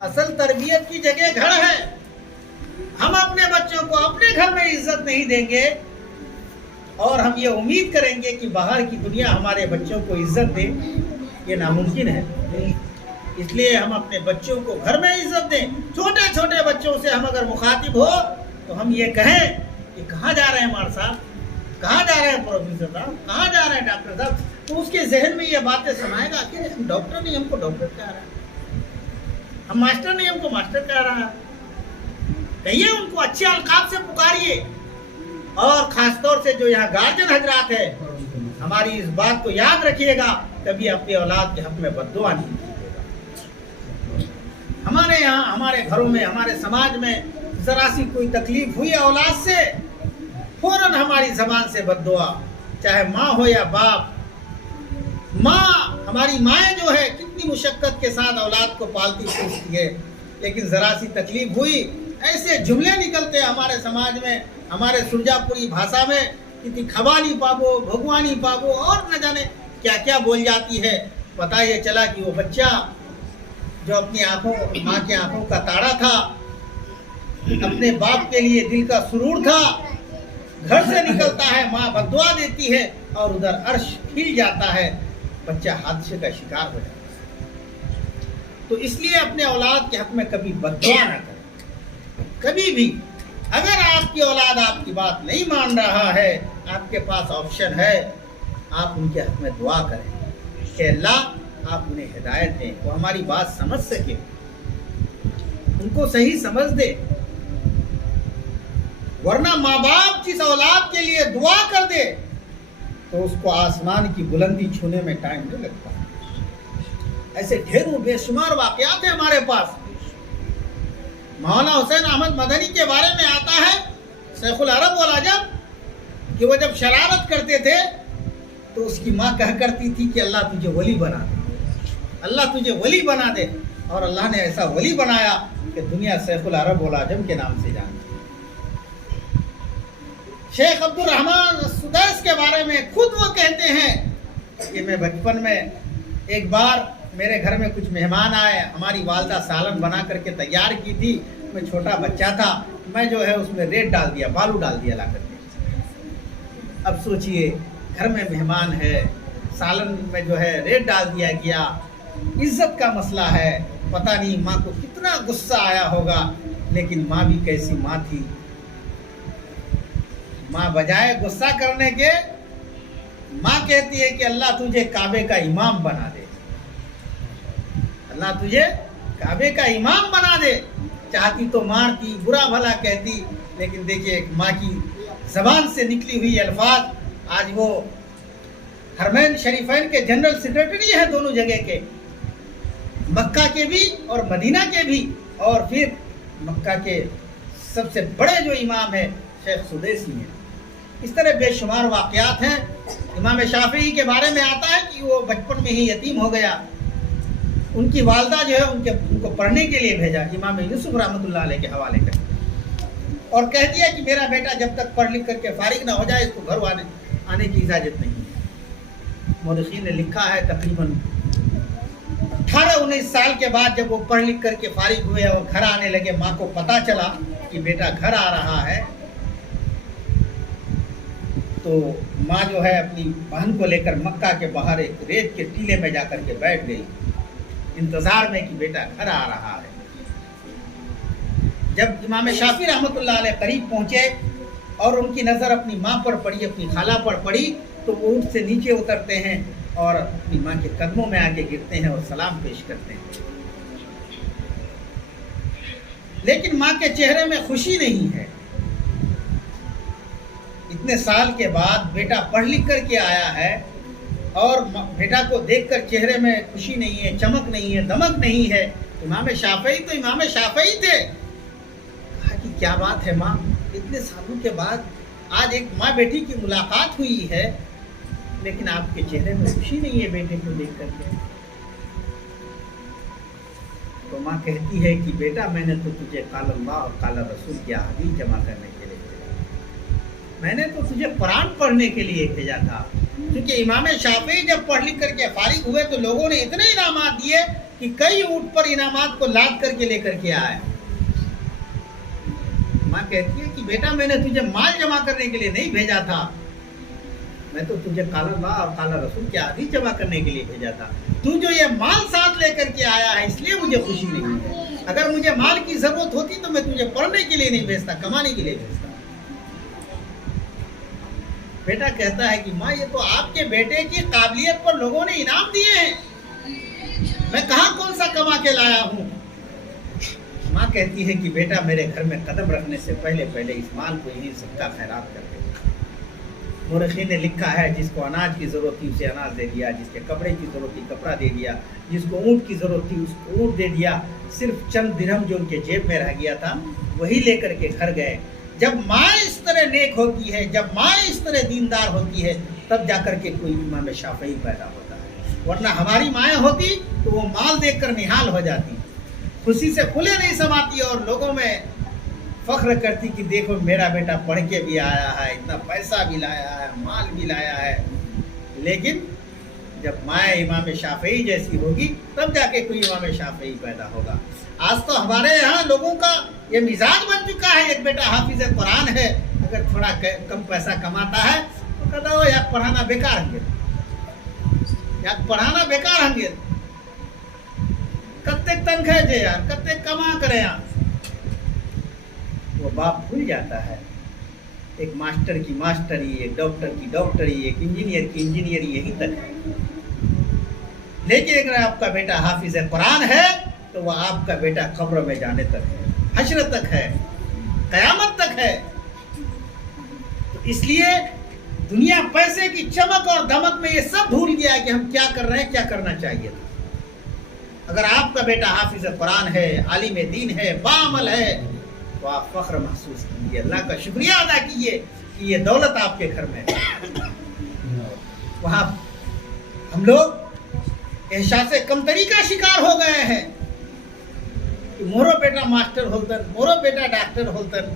اصل تربیت کی جگہ گھر ہے. ہم اپنے بچوں کو اپنے گھر میں عزت نہیں دیں گے اور ہم یہ امید کریں گے کہ باہر کی دنیا ہمارے بچوں کو عزت دے، یہ ناممکن ہے. اس لیے ہم اپنے بچوں کو گھر میں عزت دیں. چھوٹے چھوٹے بچوں سے ہم اگر مخاطب ہو تو ہم یہ کہیں کہ کہاں جا رہے ہیں مار صاحب، کہاں جا رہے ہیں پروفیسر صاحب، کہاں جا رہے ہیں ڈاکٹر صاحب، تو اس کے ذہن میں یہ باتیں سمائے گا کہ ہم ڈاکٹر نہیں، ہم کو ڈاکٹر کہہ رہا ہے، ہم ماسٹر نہیں، ہم کو ماسٹر کہہ رہا ہے. کہیے ان کو اچھے القاب سے پکاریے. اور خاص طور سے جو یہاں گارجن حضرات ہیں، ہماری اس بات کو یاد رکھیے گا، کبھی اپنی اولاد کے حق میں بد دعا نہیں کیجیے گا. ہمارے یہاں، ہمارے گھروں میں، ہمارے سماج میں ذرا سی کوئی تکلیف ہوئی اولاد سے، فوراً ہماری زبان سے بد دعا، چاہے ماں ہو یا باپ. ماں، ہماری مائیں جو ہے کتنی مشقت کے ساتھ اولاد کو پالتی پوستی ہے، لیکن ذرا سی تکلیف ہوئی ایسے جملے نکلتے ہمارے سماج میں، ہمارے سرجا پوری بھاشا میں کتنی کھبانی پابو، بھگوانی پابو اور نہ جانے کیا کیا بول جاتی ہے. پتہ یہ چلا کہ وہ بچہ جو اپنی آنکھوں، ماں کی آنکھوں کا تارا تھا، اپنے باپ کے لیے دل کا سرور تھا، گھر سے نکلتا ہے، ماں بد دعا دیتی ہے اور ادھر عرش کھل جاتا ہے، بچہ حادثے کا شکار ہو جاتا ہے. تو اس لیے اپنے اولاد کے حق میں کبھی بد دعا نہ کریں. کبھی بھی اگر آپ کی اولاد آپ کی بات نہیں مان رہا ہے، آپ کے پاس آپشن ہے، آپ ان کے حق میں دعا کریں کہ اللہ آپ انہیں ہدایت دیں، وہ ہماری بات سمجھ سکے، ان کو صحیح سمجھ دے. ورنہ ماں باپ جس اولاد کے لیے دعا کر دے تو اس کو آسمان کی بلندی چھونے میں ٹائم نہیں لگتا. ایسے ڈھیروں بے شمار واقعات ہیں ہمارے پاس. مولانا حسین احمد مدنی کے بارے میں آتا ہے، شیخ العرب والعجم، کہ وہ جب شرارت کرتے تھے تو اس کی ماں کہا کرتی تھی کہ اللہ تجھے ولی بنا دے، اللہ تجھے ولی بنا دے. اور اللہ نے ایسا ولی بنایا کہ دنیا شیخ العرب والعجم کے نام سے جانتی. شیخ عبد الرحمن السدیس کے بارے میں خود وہ کہتے ہیں کہ میں بچپن میں ایک بار میرے گھر میں کچھ مہمان آئے، ہماری والدہ سالن بنا کر کے تیار کی تھی، میں چھوٹا بچہ تھا، میں جو ہے اس میں ریت ڈال دیا، بالو ڈال دیا لا کر کے. اب سوچئے گھر میں مہمان ہے، سالن میں جو ہے ریت ڈال دیا گیا، عزت کا مسئلہ ہے. پتہ نہیں ماں کو کتنا غصہ آیا ہوگا، لیکن ماں بھی کیسی ماں تھی. ماں بجائے غصہ کرنے کے ماں کہتی ہے کہ اللہ تجھے کعبے کا امام بنا دے، اللہ تجھے کعبے کا امام بنا دے. چاہتی تو مارتی، برا بھلا کہتی، لیکن دیکھیے ایک ماں کی زبان سے نکلی ہوئی الفاظ. آج وہ حرمین شریفین کے جنرل سیکرٹری ہیں دونوں جگہ کے، مکہ کے بھی اور مدینہ کے بھی، اور پھر مکہ کے سب سے بڑے جو امام ہیں شیخ سدیسی ہیں. اس طرح بے شمار واقعات ہیں. امام شافعی کے بارے میں آتا ہے کہ وہ بچپن میں ہی یتیم ہو گیا. ان کی والدہ جو ہے ان کو پڑھنے کے لیے بھیجا، امام یوسف رحمۃ اللہ علیہ کے حوالے کر، اور کہہ دیا کہ میرا بیٹا جب تک پڑھ لکھ کر کے فارغ نہ ہو جائے اس کو گھر آنے کی اجازت نہیں ہے. مورخین نے لکھا ہے تقریباً 18-19 سال کے بعد جب وہ پڑھ لکھ کر کے فارغ ہوئے اور گھر آنے لگے، ماں کو پتہ چلا کہ بیٹا گھر آ رہا ہے، تو ماں جو ہے اپنی بہن کو لے کر مکہ کے باہر ایک ریت کے ٹیلے میں جا کر کے بیٹھ گئی، انتظار میں کہ بیٹا گھر آ رہا ہے. جب امام شافعی رحمۃ اللہ علیہ قریب پہنچے اور ان کی نظر اپنی ماں پر پڑی، اپنی خالہ پر پڑی، تو وہ اونٹ سے نیچے اترتے ہیں اور اپنی ماں کے قدموں میں آ کے گرتے ہیں اور سلام پیش کرتے ہیں. لیکن ماں کے چہرے میں خوشی نہیں ہے. اتنے سال کے بعد بیٹا پڑھ لکھ کر کے آیا ہے اور بیٹا کو دیکھ کر چہرے میں خوشی نہیں ہے، چمک نہیں ہے، دمک نہیں ہے. امام شافعی تو امام شافعی تھے. کہا کہ کیا بات ہے ماں، اتنے سالوں کے بعد آج ایک ماں بیٹی کی ملاقات ہوئی ہے، لیکن آپ کے چہرے میں خوشی نہیں ہے بیٹے کو دیکھ کر کے. تو ماں کہتی ہے کہ بیٹا میں نے تو تجھے قال اللہ اور قال رسول کی احادیث جمع کرنے کے لیے بھیجا، میں نے تو تجھے قرآن پڑھنے کے لیے بھیجا تھا. کیونکہ امام شافعی جب پڑھ لکھ کر کے فارغ ہوئے تو لوگوں نے اتنے انعامات دیے کہ کئی اونٹ پر انعامات کو لاد کر کے لے کر کے آئے. ماں کہتی ہے کہ بیٹا میں نے تجھے مال جمع کرنے کے لیے نہیں بھیجا تھا, میں تو تجھے قال اللہ اور قال رسول کے حدیث جمع کرنے کے لیے بھیجا تھا. تو جو یہ مال ساتھ لے کر کے آیا ہے اس لیے مجھے خوشی نہیں ہے. اگر مجھے مال کی ضرورت ہوتی تو میں تجھے پڑھنے کے لیے نہیں بھیجتا, کمانے کے لیے بھیجتا. بیٹا کہتا ہے کہ ماں یہ تو آپ کے بیٹے کی قابلیت پر لوگوں نے انعام دیے ہیں, میں کہاں کون سا کما کے لایا ہوں. ماں کہتی ہے کہ بیٹا میرے گھر میں قدم رکھنے سے پہلے اس مال کو یہی صدقہ خیرات کر دے. مورخین نے لکھا ہے جس کو اناج کی ضرورت تھی اسے اناج دے دیا, جس کے کپڑے کی ضرورت تھی کپڑا دے دیا, جس کو اونٹ کی ضرورت تھی اس کو اونٹ دے دیا. صرف چند درہم جو ان کے جیب میں رہ گیا تھا وہی لے کر کے گھر گئے. جب ماں اس طرح نیک ہوتی ہے, جب ماں اس طرح دیندار ہوتی ہے, تب جا کر کے کوئی امام شافعی پیدا ہوتا ہے. ورنہ ہماری مائیں ہوتی تو وہ مال دیکھ کر نہال ہو جاتی, خوشی سے پھولے نہیں سماتی اور لوگوں میں فخر کرتی کہ دیکھو میرا بیٹا پڑھ کے بھی آیا ہے, اتنا پیسہ بھی لایا ہے, مال بھی لایا ہے. لیکن جب مائیں امام شافعی جیسی ہوگی تب جا کے کوئی امام شافعی پیدا ہوگا. آج تو ہمارے یہاں لوگوں کا یہ مزاج بن چکا ہے, ایک بیٹا حافظ قرآن ہے, اگر تھوڑا کم پیسہ کماتا ہے تو کہتا ہو یا پڑھانا بیکار ہنگے, یا پڑھانا بیکار ہنگے, کتے تنخواہ دے یار, کتے کما کرے یار. وہ باپ بھول جاتا ہے ایک ماسٹر کی ماسٹری, ایک ڈاکٹر کی ڈاکٹری, ایک انجینئر کی انجینئری یہی تک ہے. لیکن اگر آپ کا بیٹا حافظ قرآن ہے تو وہ آپ کا بیٹا قبر میں جانے تک ہے, حشر تک ہے, قیامت تک ہے. تو اس لیے دنیا پیسے کی چمک اور دمک میں یہ سب بھول گیا کہ ہم کیا کر رہے ہیں, کیا کرنا چاہیے تھا. اگر آپ کا بیٹا حافظ قرآن ہے, عالم دین ہے, باعمل ہے, تو آپ فخر محسوس کیجیے, اللہ کا شکریہ ادا کیجیے کہ یہ دولت آپ کے گھر میں ہے. وہاں ہم لوگ احساس کمتری کا شکار ہو گئے ہیں کہ مورو بیٹا ماسٹر ہولتن, مورو بیٹا ڈاکٹر ہولتن.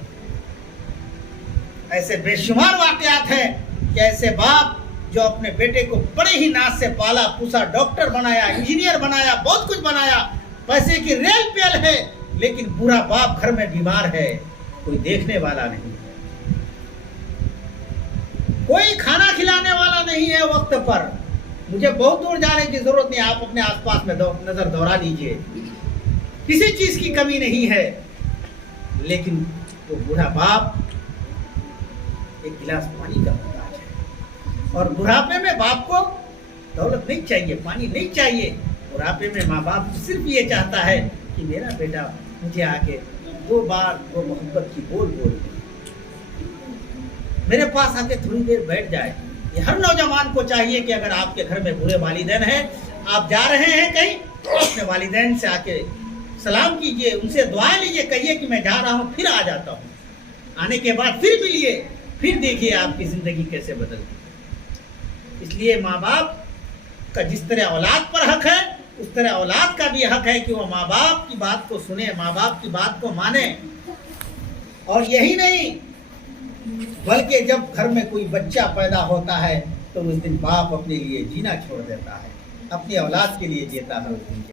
ایسے بے شمار واقعات ہیں کہ ایسے باپ جو اپنے بیٹے کو بڑے ہی ناز سے پالا پوسا, ڈاکٹر بنایا, انجینئر بنایا, بہت کچھ بنایا, پیسے کی ریل پیل ہے, لیکن پورا باپ گھر میں بیمار ہے, کوئی دیکھنے والا نہیں ہے, کوئی کھانا کھلانے والا نہیں ہے وقت پر. مجھے بہت دور جانے کی ضرورت نہیں, آپ اپنے آس پاس میں نظر دوڑا لیجئے, کسی چیز کی کمی نہیں ہے. لیکن وہ بوڑھا باپ ایک گلاس پانی کا محتاج ہے, اور بڑھاپے میں باپ کو دولت نہیں چاہیے, پانی نہیں چاہیے. بڑھاپے میں ماں باپ صرف یہ چاہتا ہے کہ میرا بیٹا مجھے آ کے 2 بار وہ محبت کی بول میرے پاس آ کے تھوڑی دیر بیٹھ جائے. یہ ہر نوجوان کو چاہیے کہ اگر آپ کے گھر میں برے والدین ہیں, آپ جا رہے ہیں کہیں, اپنے والدین سے آ کے سلام کیجئے, ان سے دعا لیجئے, کہیے کہ میں جا رہا ہوں, پھر آ جاتا ہوں. آنے کے بعد پھر ملیے, پھر دیکھیے آپ کی زندگی کیسے بدلتی. اس لیے ماں باپ کا جس طرح اولاد پر حق ہے اس طرح اولاد کا بھی حق ہے کہ وہ ماں باپ کی بات کو سنے, ماں باپ کی بات کو مانے. اور یہی نہیں بلکہ جب گھر میں کوئی بچہ پیدا ہوتا ہے تو اس دن باپ اپنے لیے جینا چھوڑ دیتا ہے, اپنی اولاد کے لیے جیتا ہے اس دن.